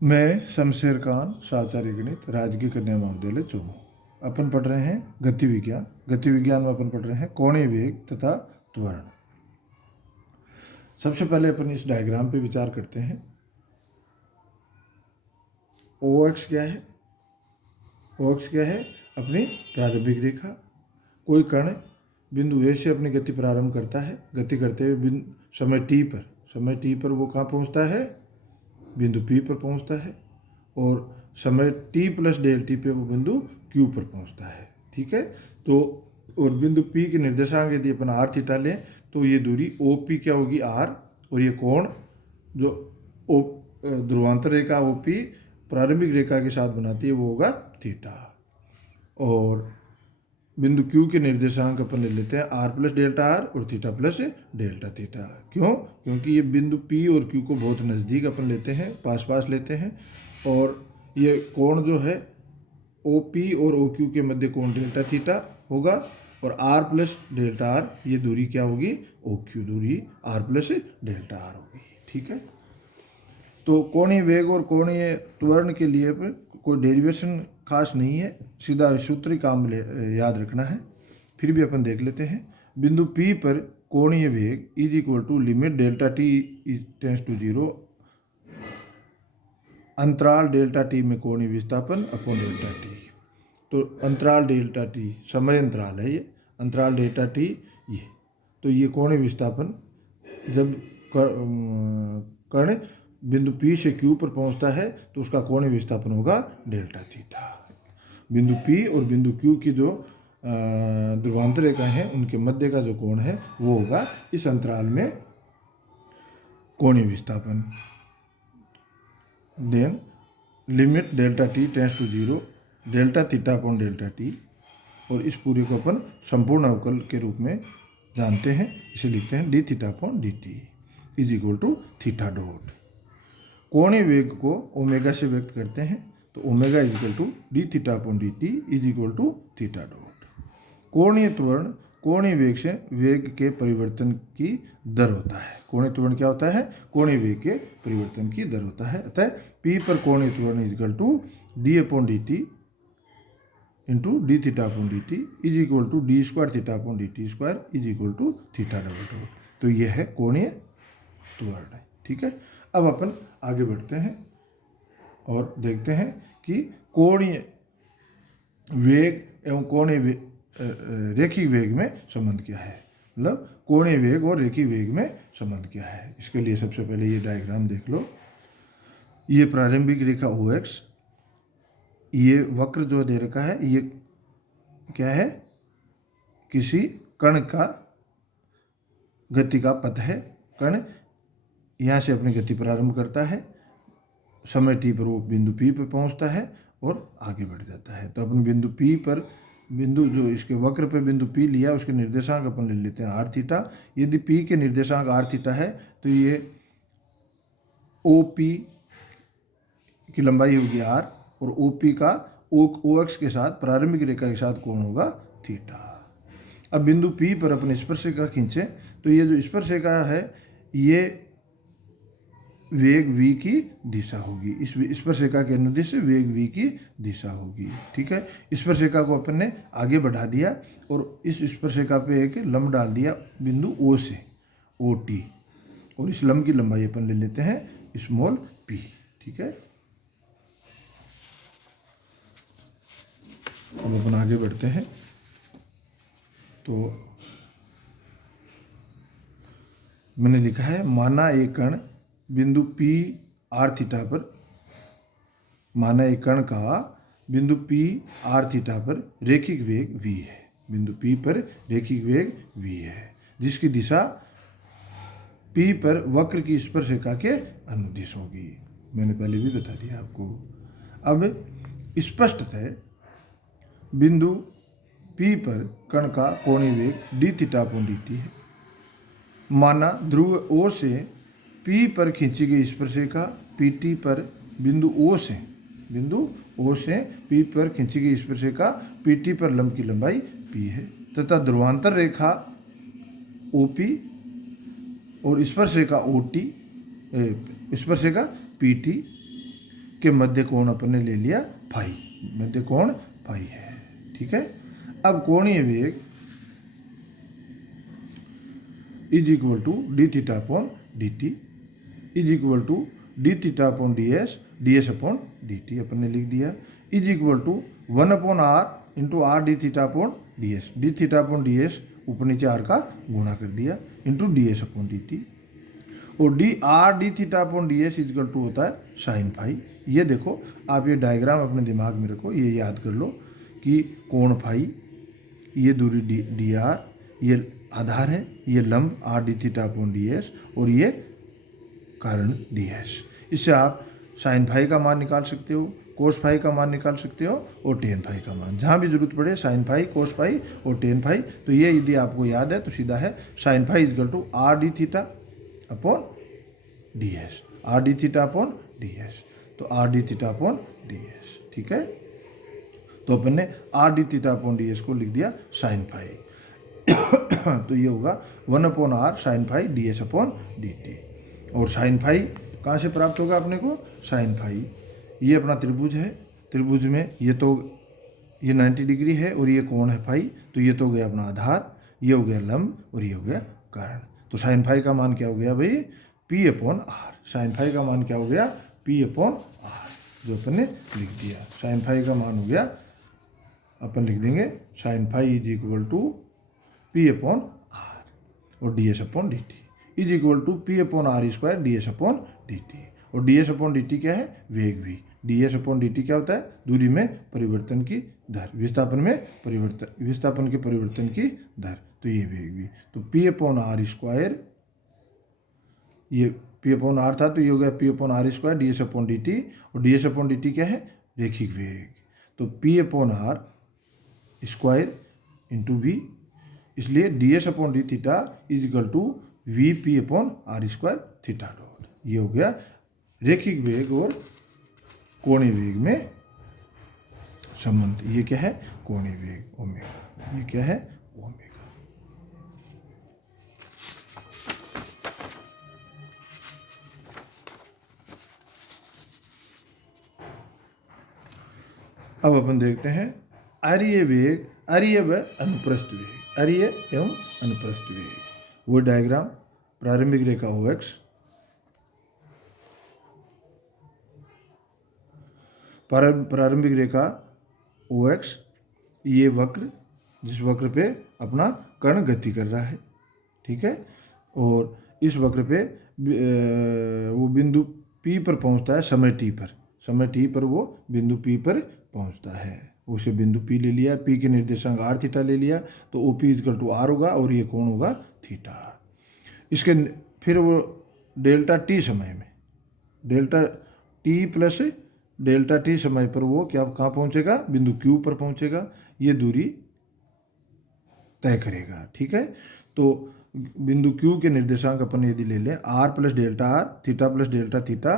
मैं शमशेर खान, साचार्य गणित, राजकीय कन्या महाविद्यालय चूरू। अपन पढ़ रहे हैं गति विज्ञान। गति विज्ञान में अपन पढ़ रहे हैं कोणीय वेग तथा त्वरण। सबसे पहले अपन इस डायग्राम पे विचार करते हैं। OX क्या है? OX क्या है? अपनी प्रारंभिक रेखा। कोई कण बिंदु A से अपनी गति प्रारंभ करता है। गति करते हुए समय t पर वो कहाँ पहुँचता है? बिंदु P पर पहुंचता है। और समय t प्लस डेल टी पे वो बिंदु Q पर पहुंचता है। ठीक है। तो और बिंदु P के निर्देशांक यदि अपन r थीटा लें तो ये दूरी OP क्या होगी? r। और ये कोण जो ध्रुवांतर रेखा OP प्रारंभिक रेखा के साथ बनाती है वो होगा थीटा। और बिंदु Q के निर्देशांक अपन ले लेते हैं r प्लस डेल्टा r और थीटा प्लस डेल्टा थीटा। क्यों? क्योंकि ये बिंदु P और Q को बहुत नज़दीक अपन लेते हैं, पास पास लेते हैं। और ये कोण जो है OP और OQ के मध्य कोण डेल्टा थीटा होगा। और r प्लस डेल्टा r ये दूरी क्या होगी? OQ दूरी r प्लस डेल्टा r होगी। ठीक है। तो कोणीय वेग और कोणीय त्वरण के लिए कोई डेरिवेशन खास नहीं है, सीधा सूत्र ही काम याद रखना है। फिर भी अपन देख लेते हैं। बिंदु P पर कोणीय वेग is equal to limit delta t tends to 0 अंतराल डेल्टा टी में कोणीय विस्थापन अपॉन डेल्टा टी। तो अंतराल डेल्टा टी समय अंतराल है, ये अंतराल डेल्टा टी ये। तो ये कोणीय विस्थापन जब कण बिंदु P से Q पर पहुंचता है तो उसका कोणीय विस्थापन होगा डेल्टा थीटा। बिंदु P और बिंदु Q की जो ध्रुवांतर रेखाएं हैं उनके मध्य का जो कोण है वो होगा इस अंतराल में कोणीय विस्थापन। Then limit delta t tends to 0 delta theta upon delta t. और इस पूरे को अपन संपूर्ण अवकल के रूप में जानते हैं, इसे लिखते हैं d theta upon d t is equal to theta dot. कोणीय वेग को ओमेगा से व्यक्त करते हैं तो omega is equal to d theta upon d t is equal to theta dot. कोणीय त्वरण कोणीय वेग से वेग के परिवर्तन की दर होता है। कोणीय त्वरण क्या होता है? कोणीय वेग के परिवर्तन की दर होता है। अतः P पर कोणीय त्वरण is equal to d upon d t into d theta upon d t is equal to d square theta upon d t square is equal to theta double dot. तो यह है कोणीय त्वरण। ठीक है। अब अपन आगे बढ़ते हैं और देखते हैं कि कोणीय वेग एवं कोणीय रेखीय वेग में संबंध क्या है। मतलब कोणीय वेग और रेखीय वेग में संबंध क्या है। इसके लिए सबसे पहले ये डायग्राम देख लो। ये प्रारंभिक रेखा OX, ये वक्र जो दे रखा है ये क्या है? किसी कण का गति का पथ है। कण यहाँ से अपनी गति प्रारंभ करता है, समय t पर वो बिंदु P पर पहुँचता है और आगे बढ़ जाता है। तो अपन बिंदु P पर बिंदु जो इसके वक्र पे बिंदु P लिया उसके निर्देशांक अपन ले लेते हैं r थीटा। यदि P के निर्देशांक r थीटा है तो ये OP की लंबाई होगी r और OP का OX के साथ प्रारंभिक रेखा के साथ कोण होगा थीटा। अब बिंदु P पर अपन स्पर्शरेखा खींचे तो ये जो स्पर्शरेखा है ये वेग v की दिशा होगी। इस स्पर्शरेखा के अनुदिश वेग v की दिशा होगी। ठीक है। स्पर्शरेखा को अपन ने आगे बढ़ा दिया और इस स्पर्शरेखा पे एक लंब डाल दिया बिंदु O से OT और इस लंब की लंबाई अपन ले लेते हैं स्मॉल p। ठीक है। अब अपन आगे बढ़ते हैं तो मैंने लिखा है माना एक कण बिंदु P r थीटा पर, माना एक कण का बिंदु P r थीटा पर रेखिक वेग v है। बिंदु P पर रेखिक वेग v है जिसकी दिशा P पर वक्र की स्पर्शरेखा के अनुदिश होगी। मैंने पहले भी बता दिया आपको। अब स्पष्टतः बिंदु P पर कण का कोणीय वेग D theta upon d T है। माना ध्रुव O से P पर खींची गई स्पर्शरेखा PT पर बिंदु O से P पर खींची गई स्पर्शरेखा PT पर लंब की लंबाई P है तथा ध्रुवांतर रेखा OP और स्पर्शरेखा OT स्पर्शरेखा PT के मध्य कोण अपन ने ले लिया फाई, मध्य कोण फाई है। ठीक है। अब कोणीय वेग is equal to d theta upon d t is equal to d theta upon d s upon d t अपन ने लिख दिया, is equal to 1 upon r into r d theta upon d theta upon d s ऊपर नीचे r का गुणा कर दिया into d s upon d t, और d theta upon d s is equal to होता है साइन फाई। ये देखो आप ये डायग्राम अपने दिमाग में रखो, ये याद कर लो कि कोण फाई, ये दूरी डी आर, ये आधार है, ये लंब are d theta upon d S, और ये कारण डी एस। इससे आप साइन फाई का मान निकाल सकते हो, कोस फाई का मान निकाल सकते हो, और टेन फाई का मान, जहाँ भी जरूरत पड़े साइन फाई, कोस फाई और टेन फाई। तो ये यदि आपको याद है तो सीधा है sine phi is equal to r d theta upon d s, r d theta upon d s, तो r d theta upon d s. ठीक है। तो अपन ने r d theta upon d s को लिख दिया साइन फाई। तो ये होगा 1 upon r sine phi d s upon d t, और साइन फाई कहाँ से प्राप्त होगा अपने को, साइन फाई ये अपना त्रिभुज है, त्रिभुज में ये 90 डिग्री है और ये कोण है फाई, तो ये तो हो गया अपना आधार, ये हो गया लंब और ये हो गया कारण। तो साइन फाई का मान क्या हो गया भाई, p upon r. Sine phi का मान क्या हो गया, पी अपॉन आर, जो अपन ने लिख दिया। साइन फाई का मान हो गया, अपन लिख देंगे sine phi is equal to p upon r, और d s upon d t is equal to p upon r square d s upon d t, और d s upon d t क्या है, वेग भी। D s upon d t क्या होता है, दूरी में परिवर्तन की दर, विस्थापन में परिवर्तन, विस्थापन के परिवर्तन की दर, तो ये वेग भी। तो पी अपॉन आर स्क्वायर, ये पी अपॉन आर था तो ये हो गया p upon r square d s upon d t, और d s upon d t क्या है, रेखिक वेग। तो p upon r square into v, इसलिए d s upon d theta is equal to v p upon r square theta dot. ये हो गया रेखिक वेग और कोणीय वेग में संबंध। ये क्या है, कोणीय वेग ओमेगा, ये क्या है ओमेगा। अब अपन देखते हैं अरीय वेग, अरीय व अनुप्रस्थ वेग, अरीय एवं अनुप्रस्थ वेग। वो डायग्राम प्रारंभिक रेखा OX, प्रारंभिक रेखा OX, ये वक्र, जिस वक्र पे अपना कण गति कर रहा है। ठीक है। और इस वक्र पे वो बिंदु P पर पहुंचता है समय t पर, समय t पर वो बिंदु P पर पहुंचता है। उसे बिंदु P ले लिया, P के निर्देशांक r थीटा ले लिया, तो OP इक्वल टू r होगा और ये कोण होगा थीटा। इसके फिर वो डेल्टा t समय में, delta t plus delta t समय पर वो क्या कहाँ पहुँचेगा, बिंदु Q पर पहुँचेगा, ये दूरी तय करेगा। ठीक है। तो बिंदु Q के निर्देशांक अपन यदि ले लें r plus delta r, theta plus delta theta,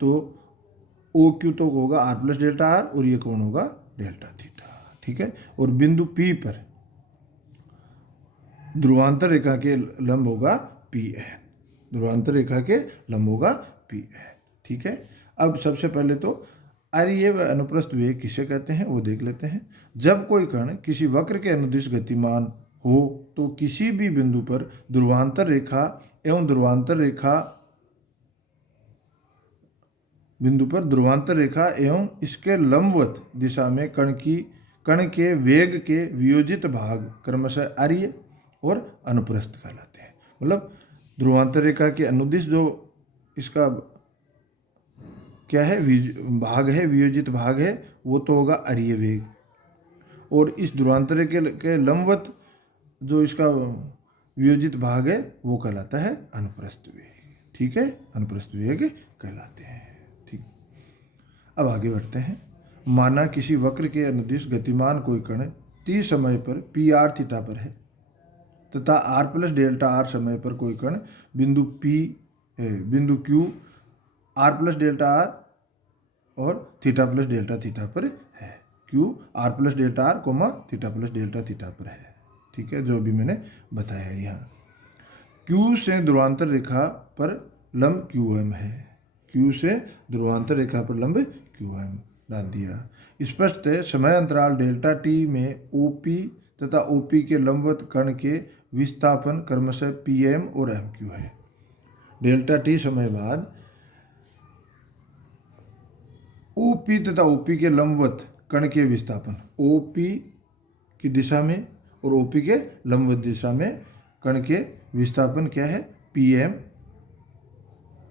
तो OQ तो होगा r प्लस डेल्टा r, और ये कोण होगा डेल्टा थीटा। ठीक है। और बिंदु P पर ध्रुवांतर रेखा के लंब होगा PN, ध्रुवांतर रेखा के लंब होगा PN। ठीक है। अब सबसे पहले तो अरीय व अनुप्रस्थ वेग किसे कहते हैं वो देख लेते हैं। जब कोई कण किसी वक्र के अनुदिश गतिमान हो तो किसी भी बिंदु पर ध्रुवांतर रेखा एवं ध्रुवांतर रेखा, बिंदु पर ध्रुवांतर रेखा एवं इसके लंबवत दिशा में कण के वेग के वियोजित भाग क्रमशः अरीय और अनुप्रस्थ कहलाते हैं। मतलब ध्रुवांतर रेखा के अनुदिश जो इसका क्या है, भाग है, वियोजित भाग है, वो तो होगा अरीय वेग, और इस ध्रुवांतर के लंबवत जो इसका वियोजित भाग है वो कहलाता है अनुप्रस्थ वेग। ठीक है। अनुप्रस्थ वेग कहलाते हैं। ठीक। अब आगे बढ़ते हैं। माना किसी वक्र के अनुदिश गतिमान कोई कण t समय पर पी आर थीटा पर है तथा r प्लस डेल्टा r समय पर कोई कण बिंदु Q r plus delta r और थीटा प्लस डेल्टा थीटा पर है। Q r plus delta r comma theta plus delta theta पर है। ठीक है। जो भी मैंने बताया है यहाँ Q से ध्रुवांतर रेखा पर लंब QM है, Q से ध्रुवांतर रेखा पर लंब QM डाल दिया। स्पष्ट है समय अंतराल डेल्टा टी में OP तथा OP के लंबवत कण के विस्थापन क्रमशः PM और MQ है। डेल्टा टी समय बाद OP तथा OP के लंबवत कण के विस्थापन, OP की दिशा में और OP के लंबवत दिशा में कण के विस्थापन क्या है? PM।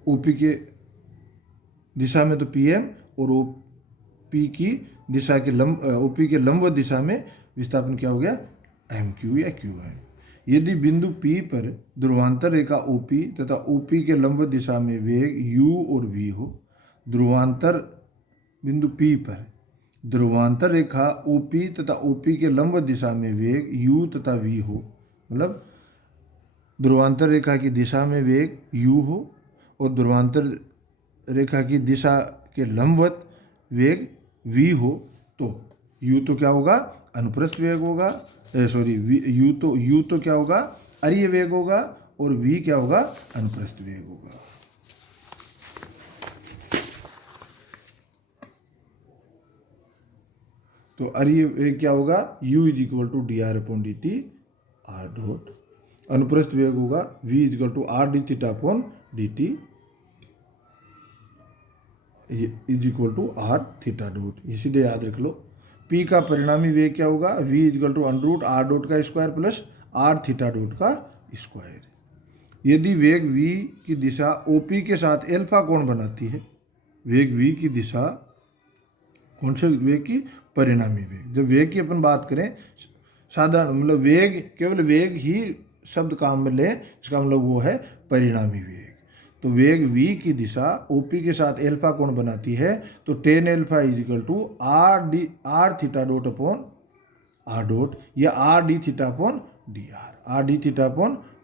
OP के दिशा में तो PM और OP की दिशा के OP के लंबवत दिशा में विस्थापन क्या हो गया? MQ या QM। यदि बिंदु P पर ध्रुवांतर रेखा OP तथा OP के लंबवत दिशा में वेग U और V हो, ध्रुवांतर बिंदु P पर ध्रुवांतर रेखा OP तथा OP के लंबवत दिशा में वेग U तथा V हो, मतलब ध्रुवांतर रेखा की दिशा में वेग U हो और ध्रुवांतर रेखा की दिशा के लंबवत वेग V हो, तो U तो क्या होगा? अनुप्रस्थ वेग होगा, U तो क्या होगा? अरीय वेग होगा और V क्या होगा? अनुप्रस्थ वेग होगा। तो अरीय वेग क्या होगा? U is equal to dr/dt r dot. अनुप्रस्थ वेग होगा V is equal to r d theta upon dt is equal to r theta dot. ये सीधे याद रख लो। P का परिणामी वेग क्या होगा? V is equal to under r dot का square plus r theta dot का स्क्वायर। यदि वेग V की दिशा OP के साथ एल्फा कोण बनाती है, वेग V की दिशा कौन से वेग की? परिणामी वेग। जब वेग की अपन बात करें साधारण, मतलब वेग, केवल वेग ही शब्द काम में लें, इसका मतलब वो है परिणामी वेग। तो वेग V की दिशा OP के साथ एल्फा कोण बनाती है, तो tan alpha is equal to r theta dot upon r dot या r d theta upon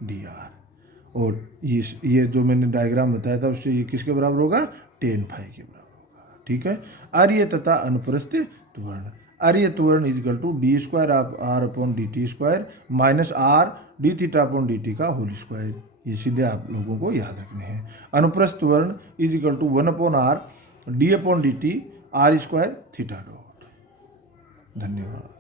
dr। और ये जो मैंने डायग्राम बताया था उससे ये किसके बराबर होगा? टेन फाई के बराबर होगा। ठीक है। अरीय तथा अनुप्रस्थ त्वरण। अरीय त्वरण is equal to d square r upon dt square minus r d theta upon dt का होल स्क्वायर। ये सीधे आप लोगों को याद रखने हैं। अनुप्रस्थ त्वरण is equal to 1 upon r d upon dt r square theta dot. धन्यवाद।